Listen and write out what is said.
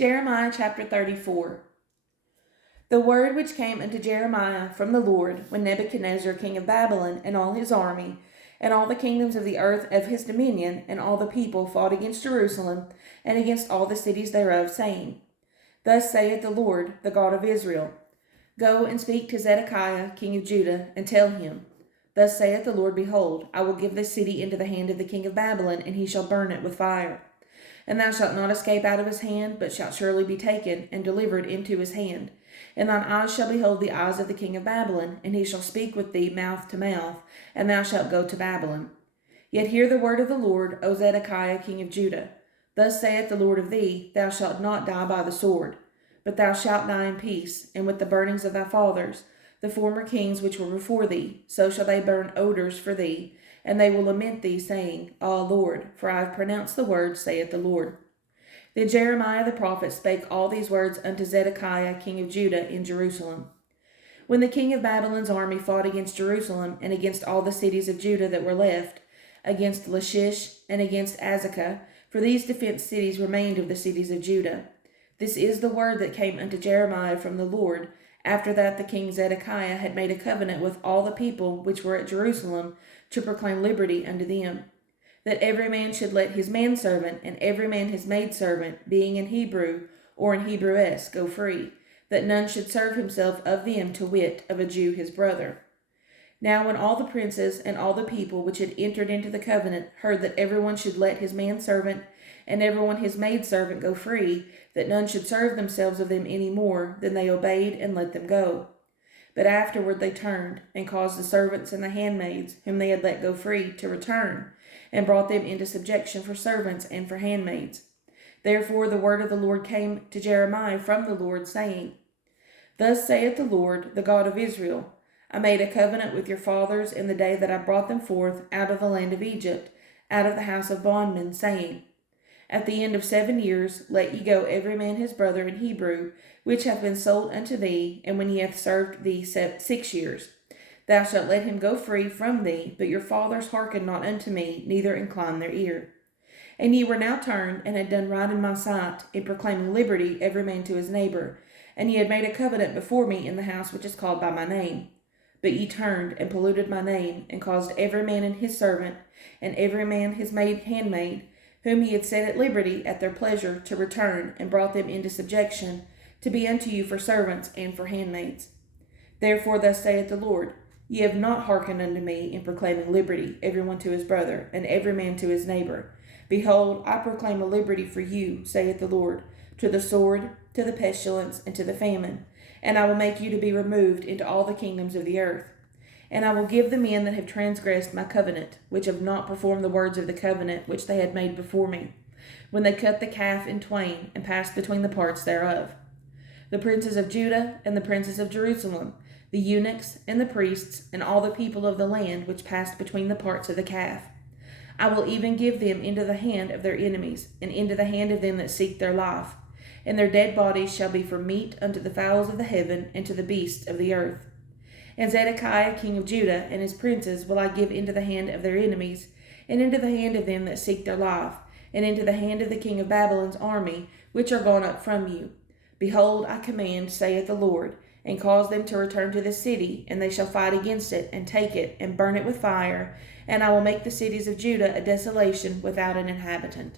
Jeremiah chapter 34. The word which came unto Jeremiah from the Lord, when Nebuchadnezzar king of Babylon and all his army, and all the kingdoms of the earth of his dominion, and all the people fought against Jerusalem, and against all the cities thereof, saying, Thus saith the Lord, the God of Israel, Go and speak to Zedekiah king of Judah, and tell him, Thus saith the Lord, Behold, I will give this city into the hand of the king of Babylon, and he shall burn it with fire. And thou shalt not escape out of his hand, but shalt surely be taken and delivered into his hand. And thine eyes shall behold the eyes of the king of Babylon, and he shall speak with thee mouth to mouth, and thou shalt go to Babylon. Yet hear the word of the Lord, O Zedekiah king of Judah. Thus saith the Lord of thee, Thou shalt not die by the sword, but thou shalt die in peace, and with the burnings of thy fathers, the former kings which were before thee, so shall they burn odors for thee, and they will lament thee, saying, Ah, Lord, for I have pronounced the word, saith the Lord. Then Jeremiah the prophet spake all these words unto Zedekiah king of Judah in Jerusalem. When the king of Babylon's army fought against Jerusalem, and against all the cities of Judah that were left, against Lachish, and against Azekah, for these defenced cities remained of the cities of Judah. This is the word that came unto Jeremiah from the Lord, after that the king Zedekiah had made a covenant with all the people which were at Jerusalem, to proclaim liberty unto them, that every man should let his manservant and every man his maidservant, being in Hebrew or in Hebrews, go free, that none should serve himself of them, to wit, of a Jew his brother. Now when all the princes and all the people which had entered into the covenant heard that every one should let his manservant and every one his maidservant go free, that none should serve themselves of them any more, then they obeyed and let them go. But afterward they turned, and caused the servants and the handmaids, whom they had let go free, to return, and brought them into subjection for servants and for handmaids. Therefore the word of the Lord came to Jeremiah from the Lord, saying, Thus saith the Lord, the God of Israel, I made a covenant with your fathers in the day that I brought them forth out of the land of Egypt, out of the house of bondmen, saying, At the end of 7 years let ye go every man his brother in Hebrew, which hath been sold unto thee, and when he hath served thee 6 years. Thou shalt let him go free from thee, but your fathers hearkened not unto me, neither inclined their ear. And ye were now turned, and had done right in my sight, in proclaiming liberty every man to his neighbor, and ye had made a covenant before me in the house which is called by my name. But ye turned, and polluted my name, and caused every man and his servant, and every man his handmaid, whom he had set at liberty at their pleasure, to return, and brought them into subjection, to be unto you for servants and for handmaids. Therefore thus saith the Lord, Ye have not hearkened unto me in proclaiming liberty, every one to his brother, and every man to his neighbor. Behold, I proclaim a liberty for you, saith the Lord, to the sword, to the pestilence, and to the famine, and I will make you to be removed into all the kingdoms of the earth. And I will give the men that have transgressed my covenant, which have not performed the words of the covenant which they had made before me, when they cut the calf in twain, and passed between the parts thereof. The princes of Judah and the princes of Jerusalem, the eunuchs and the priests, and all the people of the land which passed between the parts of the calf. I will even give them into the hand of their enemies, and into the hand of them that seek their life. And their dead bodies shall be for meat unto the fowls of the heaven, and to the beasts of the earth. And Zedekiah king of Judah and his princes will I give into the hand of their enemies, and into the hand of them that seek their life, and into the hand of the king of Babylon's army, which are gone up from you. Behold, I command, saith the Lord, and cause them to return to the city, and they shall fight against it, and take it, and burn it with fire, and I will make the cities of Judah a desolation without an inhabitant.